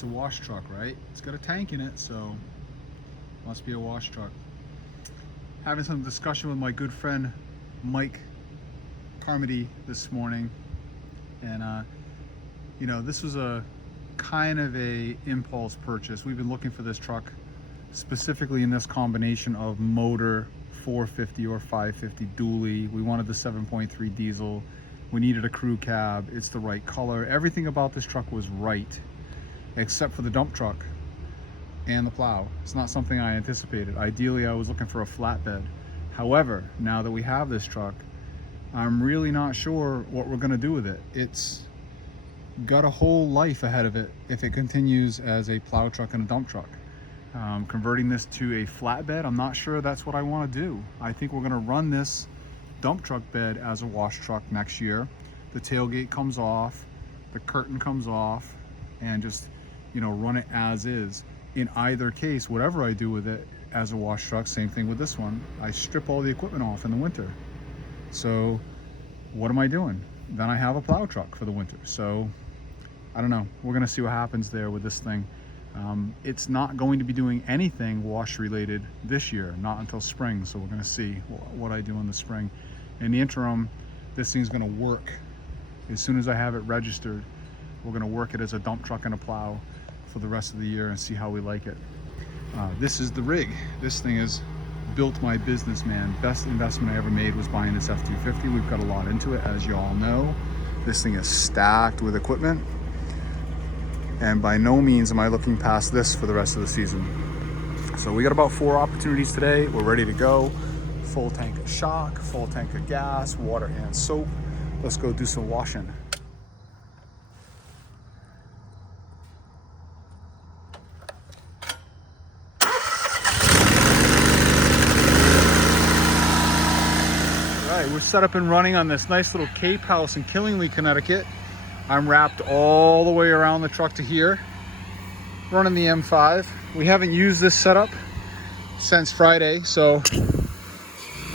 it's a wash truck, right? It's got a tank in it, so must be a wash truck. Having some discussion with my good friend Mike Carmody this morning, and you know, this was a kind of a impulse purchase. We've been looking for this truck specifically in this combination of motor 450 or 550 dually. We wanted the 7.3 diesel. We needed a crew cab. It's the right color. Everything about this truck was right, except for the dump truck and the plow. It's not something I anticipated. Ideally, I was looking for a flatbed. However, now that we have this truck, I'm really not sure what we're gonna do with it. It's got a whole life ahead of it if it continues as a plow truck and a dump truck. Converting this to a flatbed, I'm not sure that's what I want to do. I think we're going to run this dump truck bed as a wash truck next year. The tailgate comes off, the curtain comes off, and just, you know, run it as is. In either case, whatever I do with it as a wash truck, same thing with this one, I strip all the equipment off in the winter. So what am I doing? Then I have a plow truck for the winter. So I don't know. We're going to see what happens there with this thing. It's not going to be doing anything wash related this year, not until spring. So we're going to see what I do in the spring. In the interim, this thing's going to work. As soon as I have it registered, we're going to work it as a dump truck and a plow for the rest of the year and see how we like it. This is the rig. This thing has built my business, man. Best investment I ever made was buying this F-250. We've got a lot into it, as you all know. This thing is stacked with equipment. And by no means am I looking past this for the rest of the season. So we got about 4 opportunities today. We're ready to go. Full tank of shock, full tank of gas, water and soap. Let's go do some washing. All right, we're set up and running on this nice little Cape house in Killingly, Connecticut. I'm wrapped all the way around the truck to here, running the M5. We haven't used this setup since Friday, so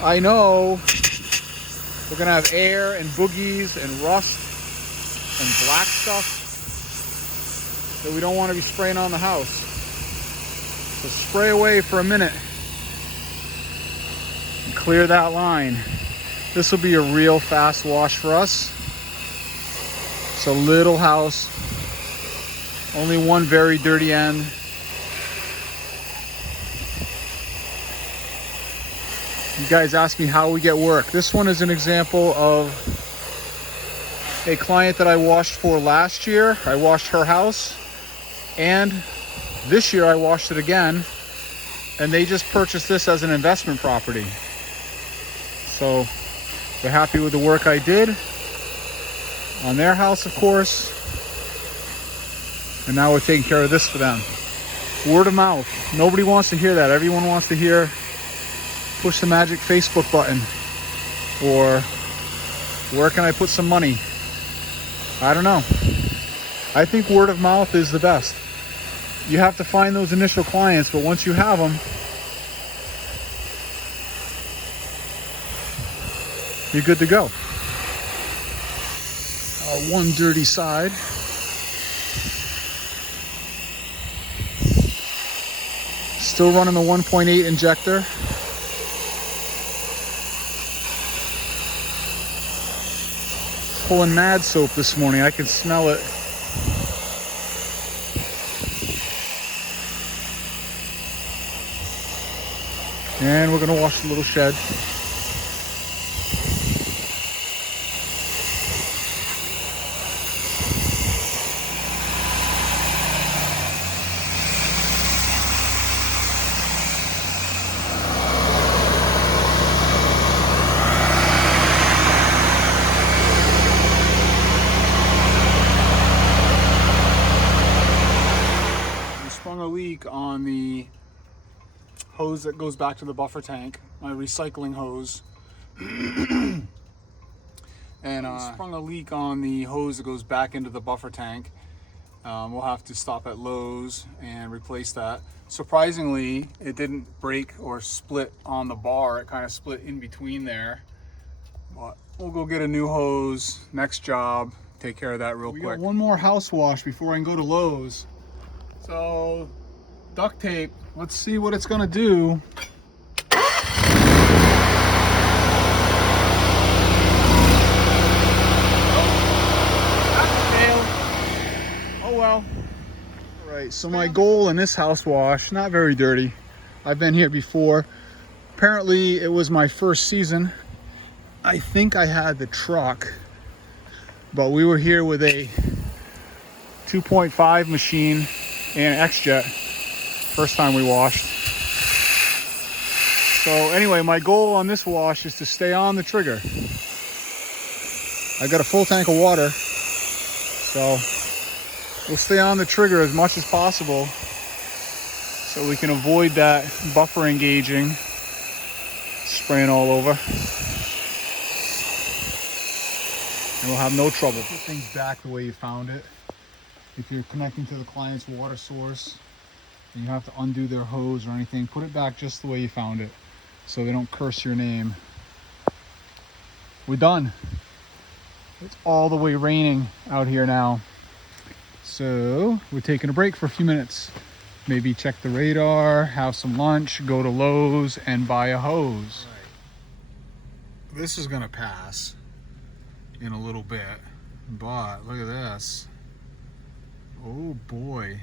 I know we're gonna have air and boogies and rust and black stuff that we don't want to be spraying on the house. So spray away for a minute and clear that line. This will be a real fast wash for us. It's a little house, only one very dirty end. You guys ask me how we get work. This one is an example of a client that I washed for last year. I washed her house, and this year I washed it again, and they just purchased this as an investment property. So they're happy with the work I did on their house, of course, and now we're taking care of this for them. Word of mouth. Nobody wants to hear that. Everyone wants to hear push the magic Facebook button, or where can I put some money? I don't know. I think word of mouth is the best. You have to find those initial clients, but once you have them, you're good to go. One dirty side. Still running the 1.8 injector. Pulling mad soap this morning. I can smell it. And we're gonna wash the little shed. A leak on the hose that goes back to the buffer tank, my recycling hose. And sprung a leak on the hose that goes back into the buffer tank. We'll have to stop at Lowe's and replace that. Surprisingly, it didn't break or split on the bar. It kind of split in between there. But we'll go get a new hose next job, take care of that real quick. We got one more house wash before I can go to Lowe's. So, duct tape. Let's see what it's gonna do. Oh well. Alright, so my goal in this house wash, not very dirty. I've been here before. Apparently it was my first season. I think I had the truck, but we were here with a 2.5 machine and X-Jet. First time we washed. So anyway, my goal on this wash is to stay on the trigger. I got a full tank of water, so we'll stay on the trigger as much as possible so we can avoid that buffer engaging, spraying all over. And we'll have no trouble. Put things back the way you found it. If you're connecting to the client's water source and you have to undo their hose or anything, put it back just the way you found it so they don't curse your name. We're done. It's all the way raining out here now. So we're taking a break for a few minutes. Maybe check the radar, have some lunch, go to Lowe's and buy a hose. Right. This is gonna pass in a little bit, but look at this. Oh boy.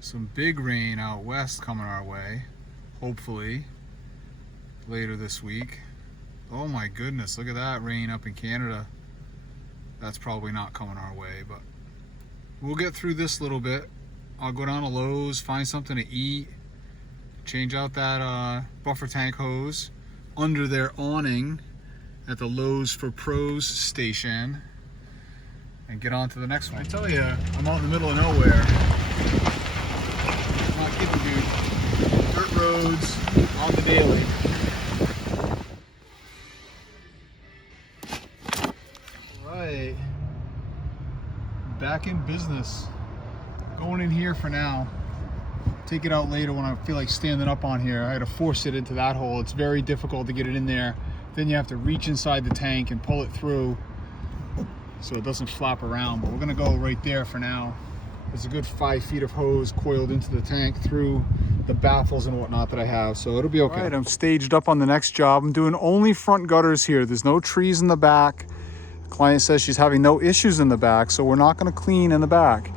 Some big rain out west coming our way, hopefully later this week. Oh my goodness, look at that rain up in Canada. That's probably not coming our way, but we'll get through this little bit. I'll go down to Lowe's, find something to eat, change out that buffer tank hose under their awning at the Lowe's for Pros station, and get on to the next one. I tell you, I'm out in the middle of nowhere. I'm not kidding, dude. Dirt roads on the daily. Right, back in business. Going in here for now. Take it out later when I feel like standing up on here. I had to force it into that hole. It's very difficult to get it in there. Then you have to reach inside the tank and pull it through so it doesn't flap around. But we're gonna go right there for now. There's a good 5 feet of hose coiled into the tank through the baffles and whatnot that I have, so it'll be okay. All right, I'm staged up on the next job. I'm doing only front gutters here. There's no trees in the back. Client says she's having no issues in the back, so we're not gonna clean in the back.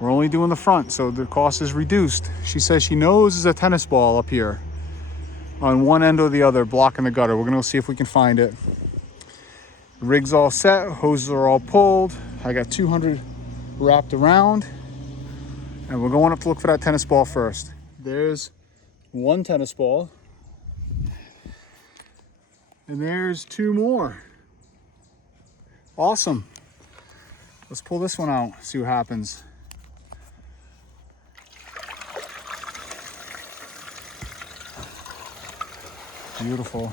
We're only doing the front, so the cost is reduced. She says she knows there's a tennis ball up here on one end or the other blocking the gutter. We're gonna go see if we can find it. The rig's all set, hoses are all pulled. I got 200 wrapped around, and we're going up to look for that tennis ball first. There's one tennis ball, and there's 2 more. Awesome. Let's pull this one out, see what happens. Beautiful.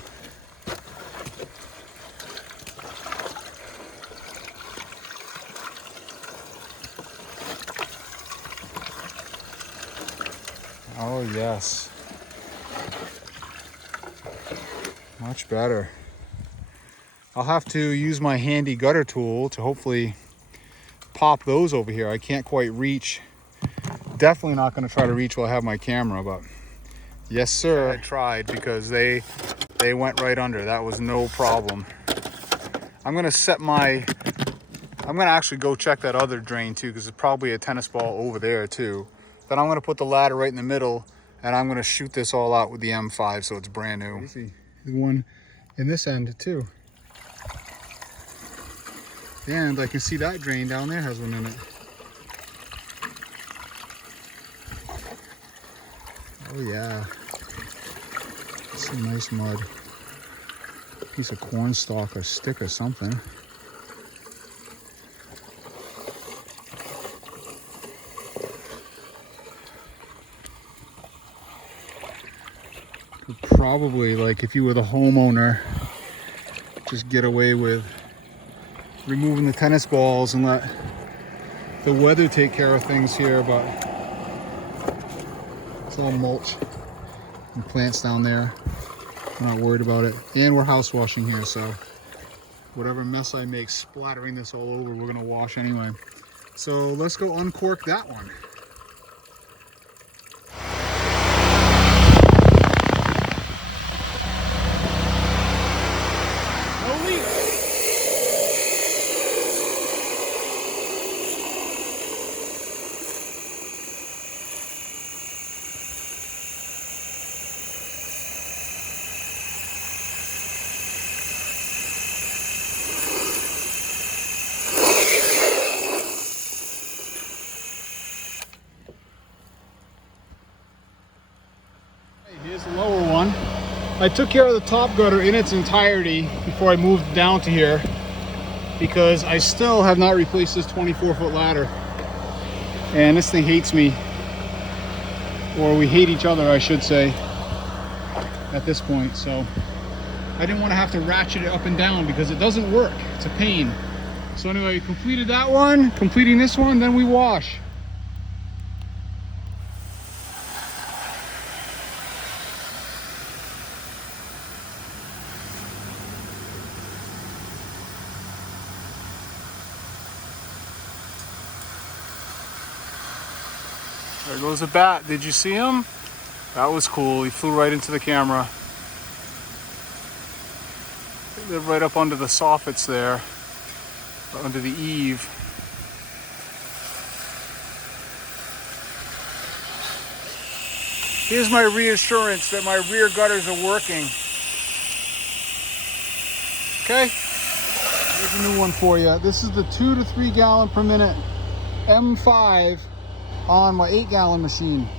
Oh yes. Much better. I'll have to use my handy gutter tool to hopefully pop those over here. I can't quite reach. Definitely not going to try to reach while I have my camera, but yes sir, I tried because they went right under. That was no problem. I'm going to actually go check that other drain too, because there's probably a tennis ball over there too. Then I'm going to put the ladder right in the middle, and I'm going to shoot this all out with the M5 so it's brand new. See, there's one in this end too. And I can see that drain down there has one in it. Oh yeah. Some nice mud. Piece of corn stalk or stick or something. Could probably, like if you were the homeowner, just get away with removing the tennis balls and let the weather take care of things here, but it's all mulch and plants down there. I'm not worried about it. And we're house washing here, so whatever mess I make splattering this all over, we're gonna wash anyway. So let's go uncork that one. No leak. Here's the lower one. I took care of the top gutter in its entirety before I moved down to here because I still have not replaced this 24-foot ladder. And this thing hates me. Or we hate each other, I should say, at this point. So I didn't want to have to ratchet it up and down because it doesn't work. It's a pain. So anyway, we completed that one, completing this one, then we wash. There goes a bat. Did you see him? That was cool. He flew right into the camera. They live right up under the soffits there, under the eave. Here's my reassurance that my rear gutters are working. Okay, here's a new one for you. This is the 2 to 3 gallon per minute M5 on my 8-gallon machine.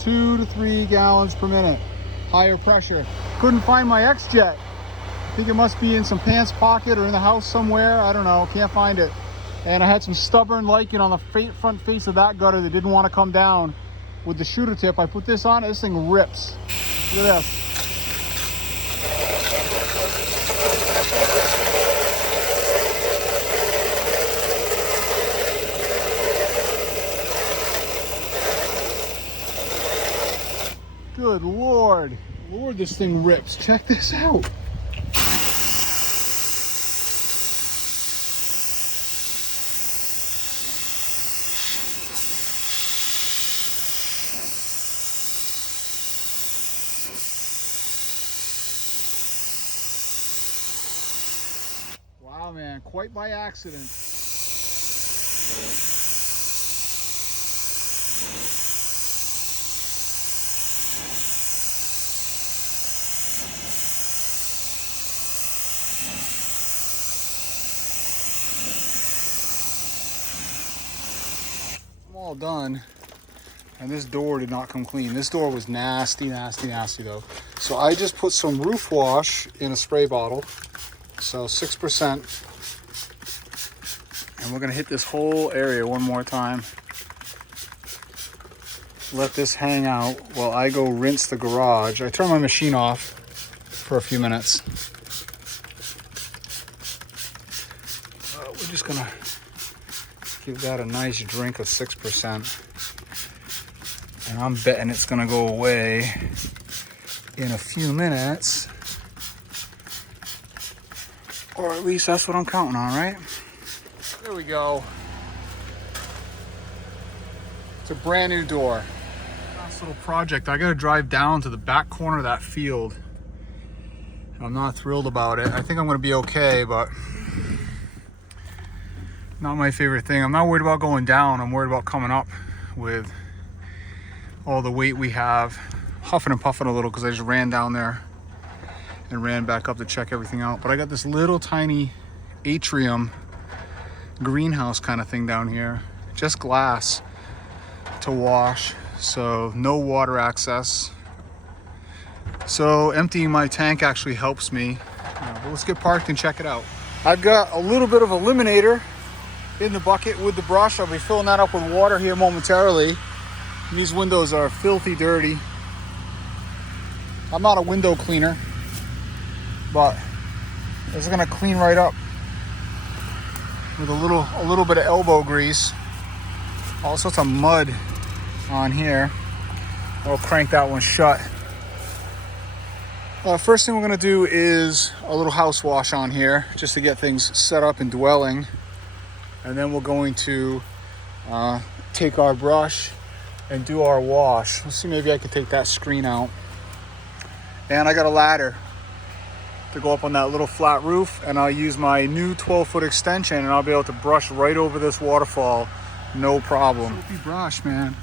2 to 3 gallons per minute, higher pressure. Couldn't find my X-Jet. I think it must be in some pants pocket or in the house somewhere. I don't know, can't find it. And I had some stubborn lichen on the front face of that gutter that didn't want to come down with the shooter tip. I put this on it, this thing rips. Look at this. Good Lord. Lord, this thing rips. Check this out. Wow, man, quite by accident. All done, and this door did not come clean. This door was nasty though. So I just put some roof wash in a spray bottle, so 6%, and we're gonna hit this whole area one more time. Let this hang out while I go rinse the garage. I turn my machine off for a few minutes. We're just gonna give that a nice drink of 6%. And I'm betting it's gonna go away in a few minutes. Or at least that's what I'm counting on, right? There we go. It's a brand new door. Last little project. I gotta drive down to the back corner of that field. I'm not thrilled about it. I think I'm gonna be okay, but not my favorite thing. I'm not worried about going down. I'm worried about coming up with all the weight we have. Huffing and puffing a little because I just ran down there and ran back up to check everything out. But I got this little tiny atrium greenhouse kind of thing down here. Just glass to wash. So no water access. So emptying my tank actually helps me. But let's get parked and check it out. I've got a little bit of eliminator in the bucket with the brush. I'll be filling that up with water here momentarily. And these windows are filthy dirty. I'm not a window cleaner, but it's gonna clean right up with a little bit of elbow grease. All sorts of mud on here. I'll crank that one shut. First thing we're gonna do is a little house wash on here just to get things set up and dwelling. And then we're going to take our brush and do our wash. Let's see, maybe I could take that screen out. And I got a ladder to go up on that little flat roof, and I'll use my new 12-foot extension, and I'll be able to brush right over this waterfall, no problem. Soapy brush, man.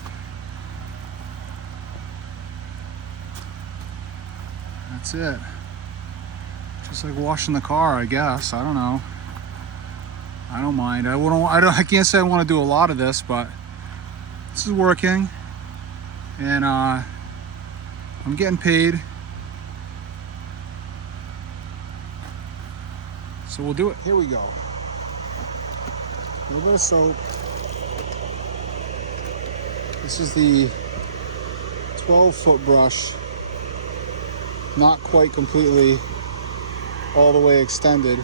That's it. Just like washing the car, I guess. I don't know. I don't mind. I can't say I want to do a lot of this, but this is working, and I'm getting paid, so we'll do it. Here we go. A little bit of soap. This is the 12-foot brush, not quite completely all the way extended.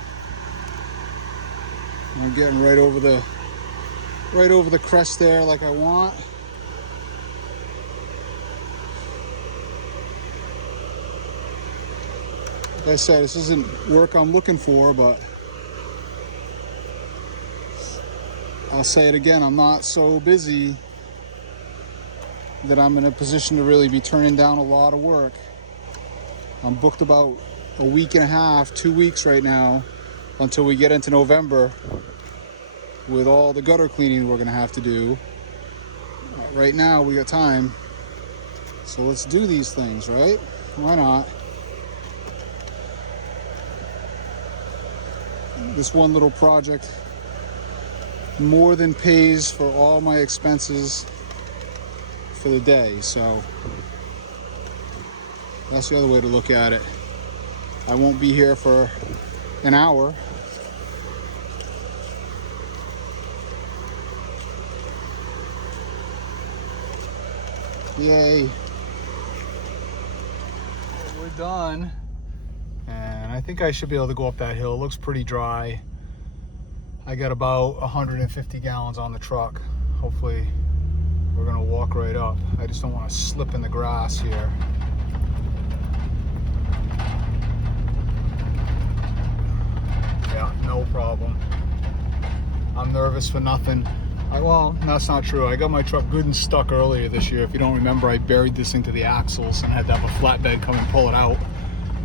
I'm getting right over the crest there like I want. Like I said, this isn't work I'm looking for, but I'll say it again, I'm not so busy that I'm in a position to really be turning down a lot of work. I'm booked about a week and a half, 2 weeks right now, until we get into November with all the gutter cleaning we're gonna have to do. Right now we got time, so let's do these things, right? Why not? This one little project more than pays for all my expenses for the day, so that's the other way to look at it. I won't be here for an hour. Yay. We're done. And I think I should be able to go up that hill. It looks pretty dry. I got about 150 gallons on the truck. Hopefully we're gonna walk right up. I just don't want to slip in the grass here. Yeah, no problem. I'm nervous for nothing. Well, that's not true. I got my truck good and stuck earlier this year. If you don't remember, I buried this thing to the axles and had to have a flatbed come and pull it out.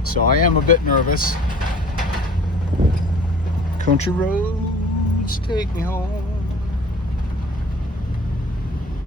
So I am a bit nervous. Country roads take me home.